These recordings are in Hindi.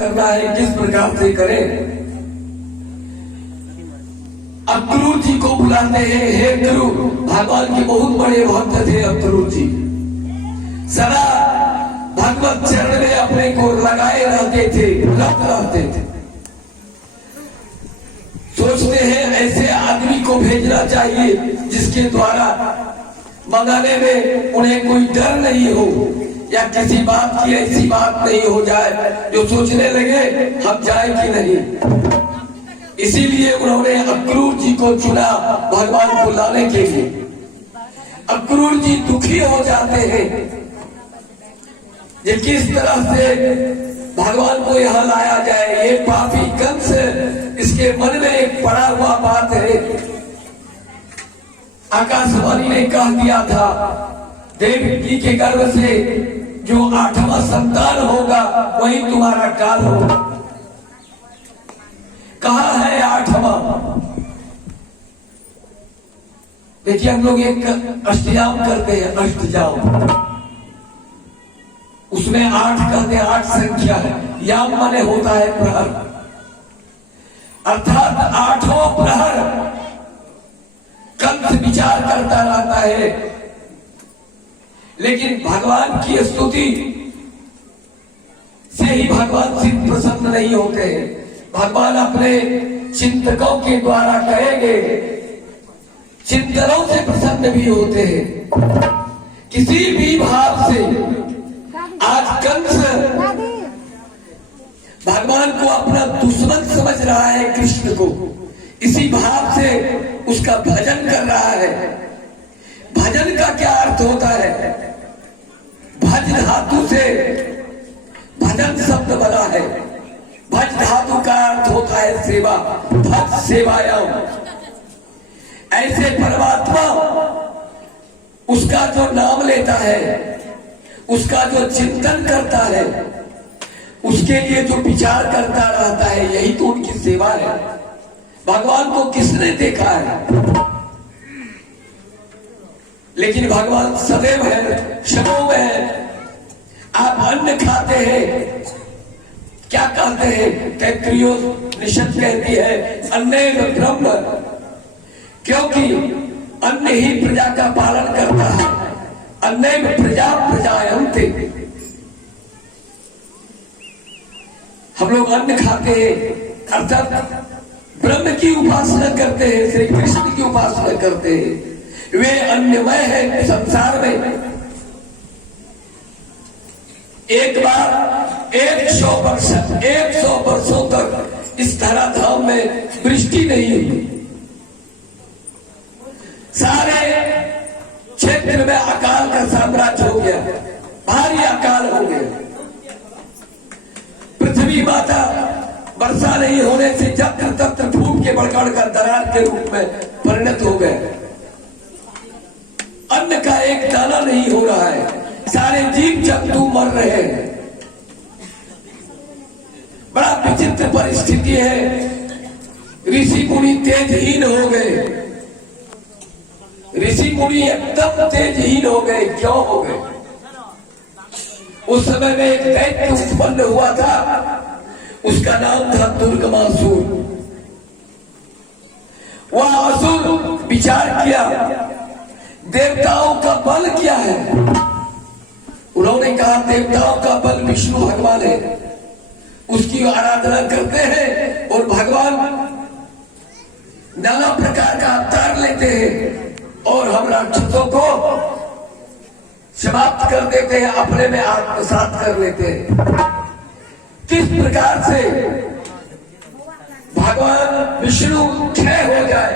करना है किस प्रकार से करें। अक्रूर जी को बुलाते हैं, हे गुरु। भगवान के बहुत बड़े भक्त थे अक्रूर जी, सदा भगवत चरण में अपने को लगाए रहते थे, लग रहते थे। सोचते हैं ऐसे आदमी को भेजना चाहिए जिसके द्वारा मंगाने में उन्हें कोई डर नहीं हो, या किसी बात की ऐसी बात नहीं हो जाए जो सोचने लगे हम जाए कि नहीं। इसीलिए उन्होंने अक्रूर जी को चुना भगवान को लाने के लिए। अक्रूर जी दुखी हो जाते हैं ये किस तरह से भगवान को यहाँ लाया जाए। ये पापी कंस इसके मन में एक पड़ा हुआ बात है। आकाशवाणी ने कह दिया था देवी जी के गर्भ से जो 8वां संतान होगा वही तुम्हारा काल होगा। कहाँ है 8वां? देखिए हम लोग एक अष्टयाम करते हैं, अष्टयाम, उसमें 8 कहते हैं, 8 संख्या है। याम माने होता है प्रहर, अर्थात 8वां प्रहर कंस विचार करता रहता है। लेकिन भगवान की स्तुति से ही भगवान सिद्ध प्रसन्न नहीं होते हैं। भगवान अपने चिंतकों के द्वारा कहेंगे, चिंतनों से प्रसन्न भी होते हैं। किसी भी भाव से आज कंस भगवान को अपना दुश्मन समझ रहा है, कृष्ण को, इसी भाव से उसका भजन कर रहा है। भजन का क्या अर्थ होता है? भज धातु से भजन शब्द बना है। भज धातु का अर्थ होता है सेवा, भज सेवायाम। ऐसे परमात्मा उसका जो नाम लेता है, उसका जो चिंतन करता है, उसके लिए जो विचार करता रहता है, यही तो उनकी सेवा है। भगवान को किसने देखा है? लेकिन भगवान सदैव है, क्षमोव है। आप अन्न खाते हैं, क्या कहते हैं? तैत्तिरीयोपनिषद कहती है अन्नेन ब्रह्म, क्योंकि अन्न ही प्रजा का पालन करता है। अन्नेन प्रजा प्रजायन्ते। हम लोग अन्न खाते हैं अर्थात ब्रह्म की उपासना करते हैं, श्री कृष्ण की उपासना करते हैं। वे अन्नमय है संसार में। एक बार 100 वर्षों तक इस धराधाम में वृष्टि नहीं हुई। सारे क्षेत्र में अकाल का साम्राज्य हो गया, भारी अकाल हो गया। पृथ्वी माता वर्षा नहीं होने से जत्र तत्र फूट के बढ़ कर दरार के रूप में परिणत हो गए। अन्न का एक दाना नहीं हो रहा है, सारे जीव जंतु मर रहे हैं। बड़ा विचित्र परिस्थिति है। ऋषि मुनि तेजहीन हो गए। ऋषि मुनि एकदम तेजहीन हो गए। क्यों हो गए? उस समय में एक दैत्य उत्पन्न हुआ था, उसका नाम था दुर्गमासुर। वह असुर विचार किया देवताओं का बल क्या है। उन्होंने कहा देवताओं का बल विष्णु भगवान है, उसकी आराधना करते हैं और भगवान नाना प्रकार का अवतार लेते हैं और हम राक्षसों को समाप्त कर देते हैं, अपने में आत्मसात कर लेते हैं। किस प्रकार से भगवान विष्णु क्षय हो जाए,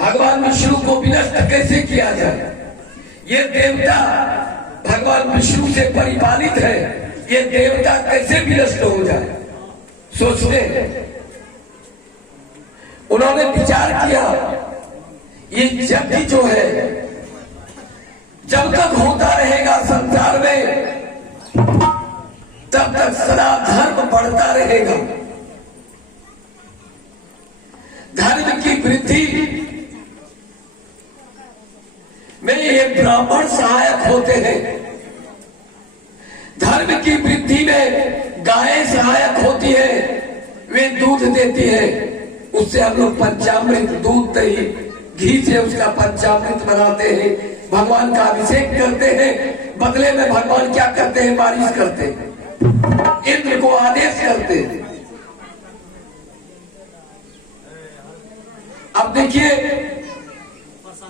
भगवान विष्णु को विनष्ट कैसे किया जाए। ये देवता भगवान विष्णु से परिपालित है, ये देवता कैसे विनष्ट हो जाए। सोचते उन्होंने विचार किया ये यज्ञ जो है जब तक होता रहेगा संसार में तब तक सदा धर्म बढ़ता रहेगा। धर्म की वृद्धि में ये ब्राह्मण सहायक होते हैं। धर्म की वृद्धि में गाय सहायक होती है, वे दूध देती है, उससे हम लोग पंचामृत, दूध, दही, घी से उसका पंचामृत बनाते हैं, भगवान का अभिषेक करते हैं। बदले में भगवान क्या करते हैं? बारिश करते हैं, इंद्र को आदेश करते हैं। अब देखिए,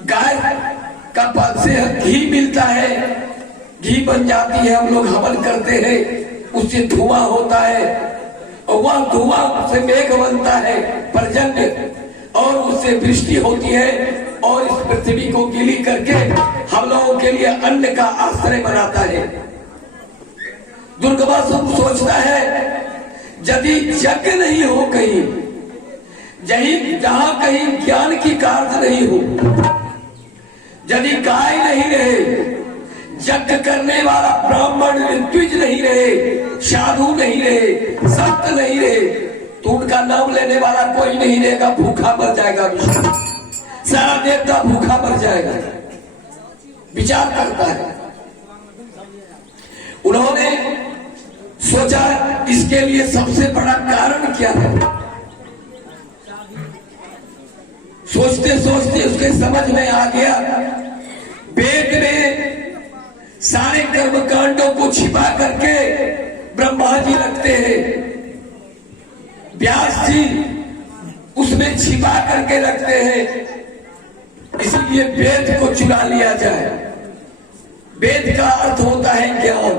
गाय का पल से घी मिलता है, घी बन जाती है, हम लोग हवन करते हैं, उससे धुआं होता है, और वह धुआं से मेघ बनता है, पर्जन्य, और उससे वृष्टि होती है, और इस पृथ्वी को गीली करके हम लोगों के लिए अन्न का आश्रय बनाता है। दुर्गा सोचता है, यदि यज्ञ नहीं हो कहीं, जहां कहीं ज्ञान की कार्य नहीं हो, यदि गाय नहीं रहे, यज्ञ करने वाला ब्राह्मण ऋत्विज नहीं रहे, साधु नहीं रहे, संत नहीं रहे, तो उनका नाम लेने वाला कोई नहीं रहेगा, भूखा मर जाएगा विष्णु, सारा देवता भूखा मर जाएगा। विचार करता है। उन्होंने सोचा इसके लिए सबसे बड़ा कारण क्या है। सोचते सोचते उसके समझ में आ गया, वेद में सारे कर्मकांडों को छिपा करके ब्रह्मा जी रखते हैं, व्यास जी उसमें छिपा करके रखते हैं, इसलिए वेद को चुरा लिया जाए। वेद का अर्थ होता है ज्ञान,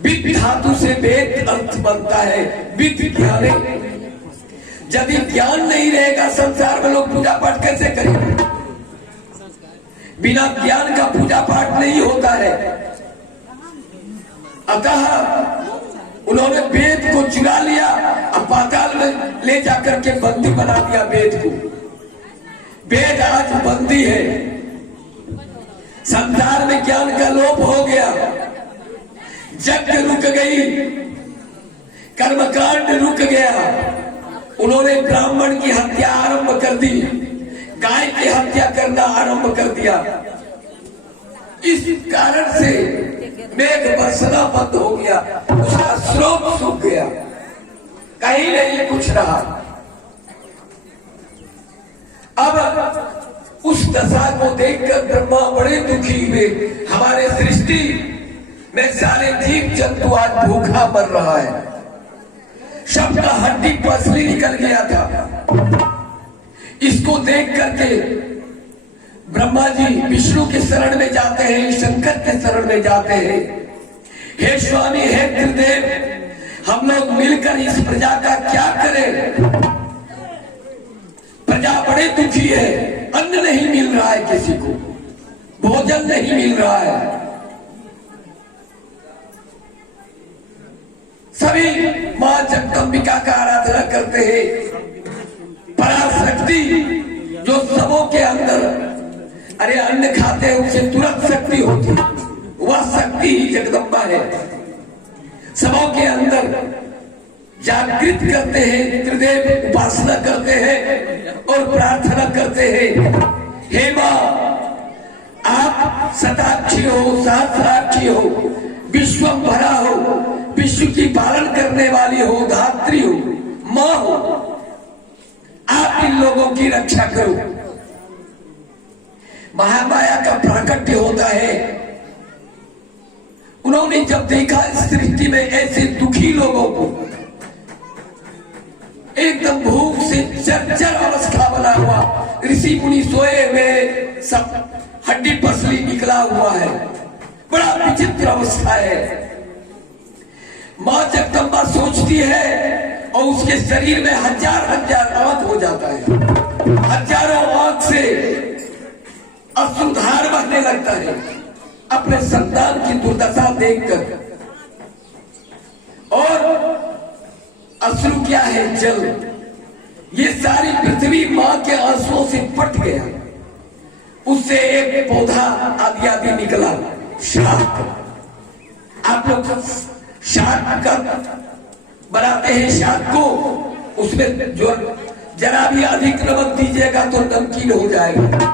विद धातु से वेद अर्थ बनता है, विद ज्ञान। यदि ज्ञान नहीं रहेगा संसार में, लोग पूजा पाठ कैसे करेंगे? बिना ज्ञान का पूजा पाठ नहीं होता है। अतः उन्होंने वेद को चुरा लिया, अब पाताल में ले जाकर के बंदी बना दिया वेद को। वेद आज बंदी है, संसार में ज्ञान का लोप हो गया, यज्ञ रुक गई, कर्मकांड रुक गया, उन्होंने ब्राह्मण की हत्या आरंभ कर दी, गाय की हत्या करना आरंभ कर दिया। इस कारण से मेघ बरसना बंद हो गया, उसका स्रोत सूख गया, कहीं नहीं कुछ रहा। अब उस दशा को देखकर ब्रह्मा बड़े दुखी हुए। हमारे सृष्टि में सारे जीव जंतु आज भूखा मर रहा है, सबका हड्डी पसली निकल गया था। इसको देख करके ब्रह्मा जी विष्णु के शरण में जाते हैं, शंकर के शरण में जाते हैं। हे स्वामी, हे त्रिदेव, हम लोग मिलकर इस प्रजा का क्या करें? प्रजा बड़े दुखी है, अन्न नहीं मिल रहा है, किसी को भोजन नहीं मिल रहा है। सभी मां जगदम्बिका का आराधना करते हैं। पराशक्ति जो सबों के अंदर, अरे अन्न खाते हैं उसे तुरंत शक्ति होती, वह शक्ति ही जगदम्बा है। सबों के अंदर जागृत करते हैं, त्रिदेव उपासना करते हैं और प्रार्थना करते हैं, हे मां आप सताक्षी हो, सहस्राक्षी हो, विश्वंभरा हो, विश्व की पालन करने वाली हो, धात्री हो, मां हो, आप इन लोगों की रक्षा करो। महामाया का प्राकट्य होता है। उन्होंने जब देखा इस सृष्टि में ऐसे दुखी लोगों को, एकदम भूख से जर्जर अवस्था बना हुआ, ऋषि मुनि सोए हुए, सब हड्डी पसली निकला हुआ है, बड़ा विचित्र अवस्था है। मां जगदम्बा सोचती है और उसके शरीर में हजार हजार आंख हो जाता है, हजारों आंख से अश्रुधार बहने लगता है अपने संतान की दुर्दशा देखकर। और अश्रु क्या है? जल। ये सारी पृथ्वी मां के आंसुओं से पट गया, उससे एक पौधा आदि आदि निकला, शाक। आप लोग शाक का बनाते हैं, शाक को उसमें जो जरा भी अधिक नमक दीजिएगा तो नमकीन हो जाएगा।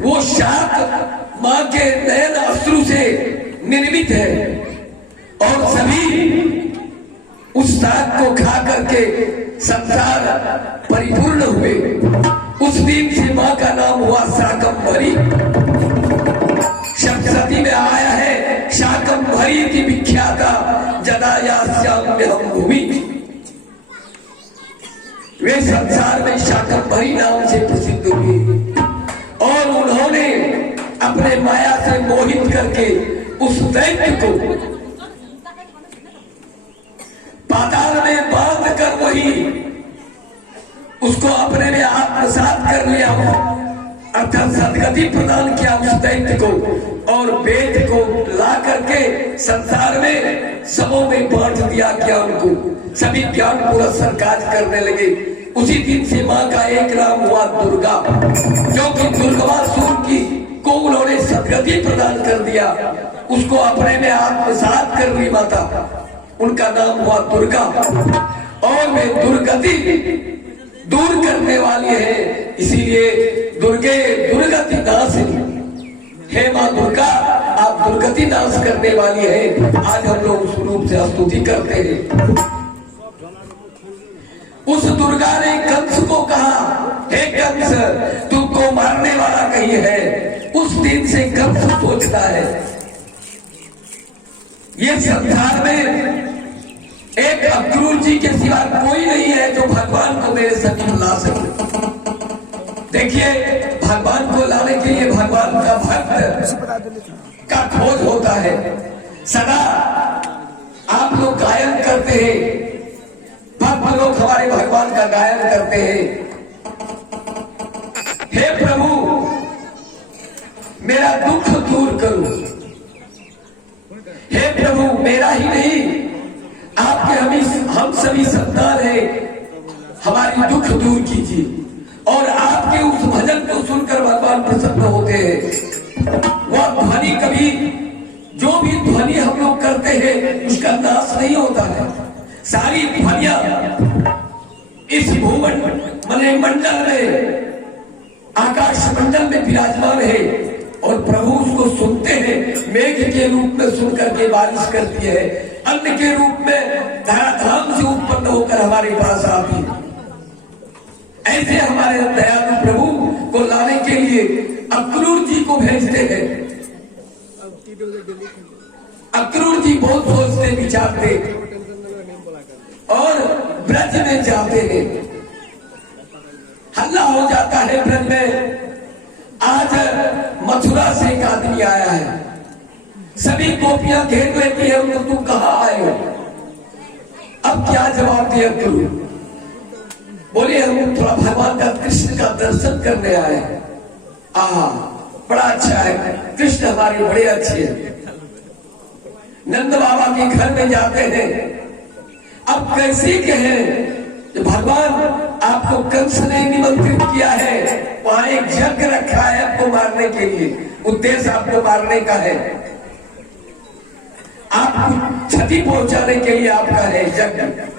वो शाक मां के नयन अश्रु से निर्मित है और सभी उस साग को खा करके संसार परिपूर्ण हुए। उस दिन से मां का नाम हुआ शाकंभरी। सप्तशती में आया है शाकंभरी की विख्याता जदायास्याम्यहं भूमि। वे संसार में शाकंभरी नाम से प्रसिद्ध हुए और उन्होंने अपने माया से मोहित करके उस दैत्य को पाताल में बांध कर वही उसको अपने में आत्मसात कर लिया, अर्थात सदगति प्रदान किया उस दैत्य को और वेद को ला करके संसार में सबों में बांट दिया ज्ञान को। सभी ज्ञान पुरस्कार कार्य करने लगे। उसी दिन से मां का एक नाम हुआ दुर्गा, क्योंकि दुर्गासुर की को उन्होंने सदगति प्रदान कर दिया, उसको अपने में आत्मसात कर ली माता, उनका नाम हुआ दुर्गा। और वे दुर्गति दूर करने वाली है, इसीलिए दुर्गे दुर्गति नाशिनी। हे मां दुर्गा, आप दुर्गति नाश करने वाली है। आज हम लोग उस रूप से स्तुति करते हैं। उस दुर्गा ने कंस को कहा, हे कंस, तुमको मारने वाला कहीं है। उस दिन से कंस सोचता है ये संसार में एक अक्रूर जी के सिवा कोई नहीं है जो भगवान को मेरे समीप ला सके। देखिए, भगवान को लाने के लिए भगवान का भक्त का खोज होता है। सदा आप लोग गायन करते हैं, भक्त लोग हमारे भगवान का गायन करते हैं। हे प्रभु, मेरा दुख दूर करो। हे प्रभु, मेरा ही नहीं, आपके हम सभी संतान हैं, हमारी दुख दूर कीजिए। और आपके उस भजन को सुनकर भगवान प्रसन्न होते हैं। वह ध्वनि कभी, जो भी ध्वनि हम लोग करते हैं उसका नाश नहीं होता है। सारी ध्वनियां इस मंडल में, आकाश मंडल में विराजमान है और प्रभु उसको सुनते हैं। मेघ के रूप में सुनकर के बारिश करती है, अन्न के रूप में धराधाम से उत्पन्न होकर हमारे पास आती है। ऐसे हमारे दयालु प्रभु को लाने के लिए अक्रूर जी को भेजते हैं। अक्रूर जी बहुत सोचते विचारते और ब्रज में जाते हैं। हल्ला हो जाता है ब्रज में, आज मथुरा से एक आदमी आया है। सभी गोपियां घेर लेती है उनको, तुम कहाँ आए हो? अब क्या जवाब दिया अक्रूर? बोले, हम थोड़ा भगवान का, कृष्ण का दर्शन करने आए हैं। आहा, बड़ा अच्छा है, कृष्ण हमारे बड़े अच्छे हैं। नंद बाबा के घर में जाते हैं। अब कैसे कहें, भगवान आपको कंस ने निमंत्रित किया है, वहां एक यज्ञ रखा है आपको मारने के लिए, उद्देश्य आपको मारने का है, आपको क्षति पहुंचाने के लिए आपका है यज्ञ।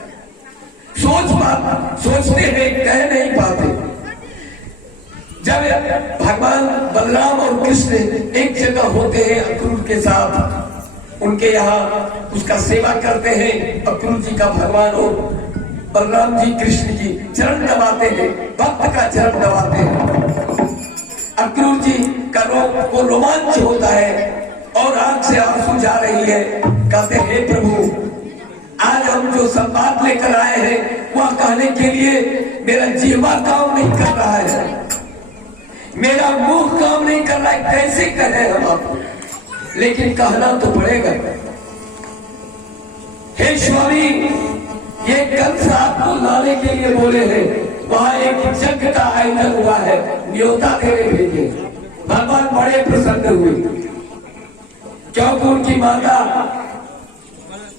सोचते हैं, कह नहीं पाते। जब भगवान बलराम और कृष्ण एक जगह होते हैं अक्रूर के साथ, उनके यहाँ उसका सेवा करते हैं। अक्रूर जी का भगवान हो, बलराम जी कृष्ण जी चरण दबाते हैं, भक्त का चरण दबाते हैं। अक्रूर जी का को रोमांच होता है और आंख से आंसू जा रही है। कहते हैं, हे प्रभु, आज हम जो संवाद लेकर आए हैं वह कहने के लिए मेरा जीवा काम नहीं कर रहा है, मेरा मुंह काम नहीं कर रहा है, कैसे कहें हम आपको, लेकिन कहना तो पड़ेगा। हे स्वामी, ये कंस आपको लाने के लिए बोले हैं, वहां एक यज्ञ का आयोजन हुआ है, न्योता देने भेजे। भगवान बड़े प्रसन्न हुए, क्योंकि उनकी माता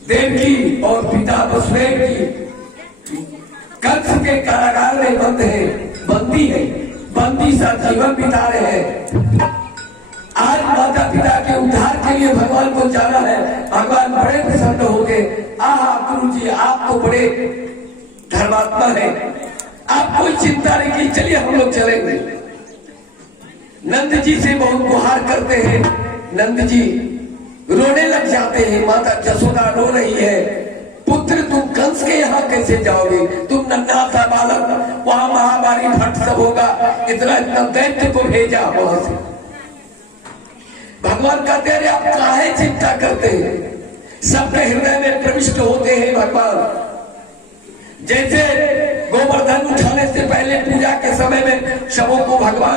देवकी और पिता वसुदेव जी कंस के कारागार में बंद है, बंदी है, बंदी सा जीवन बिता रहे हैं। आज माता पिता के उद्धार के लिए भगवान को जाना है। भगवान बड़े प्रसन्न हो गए। अक्रूर जी, आप तो बड़े धर्मात्मा है, आप कोई चिंता नहीं की, चलिए हम लोग चलेंगे। नंद जी से बहुत गुहार करते हैं। नंद जी रोने लग जाते हैं। माता जसोदा रो रही है, पुत्र तुम कंस के यहाँ कैसे जाओगे, तुम नन्हा सा बालक, वहां महामारी भट्ट सब होगा, इतना दैत्य को भेजा वहां से। भगवान कहते हैं आप काहे चिंता करते हैं, सबके हृदय में प्रविष्ट होते हैं भगवान। जैसे गोवर्धन उठाने से पहले पूजा के समय में शवों को भगवान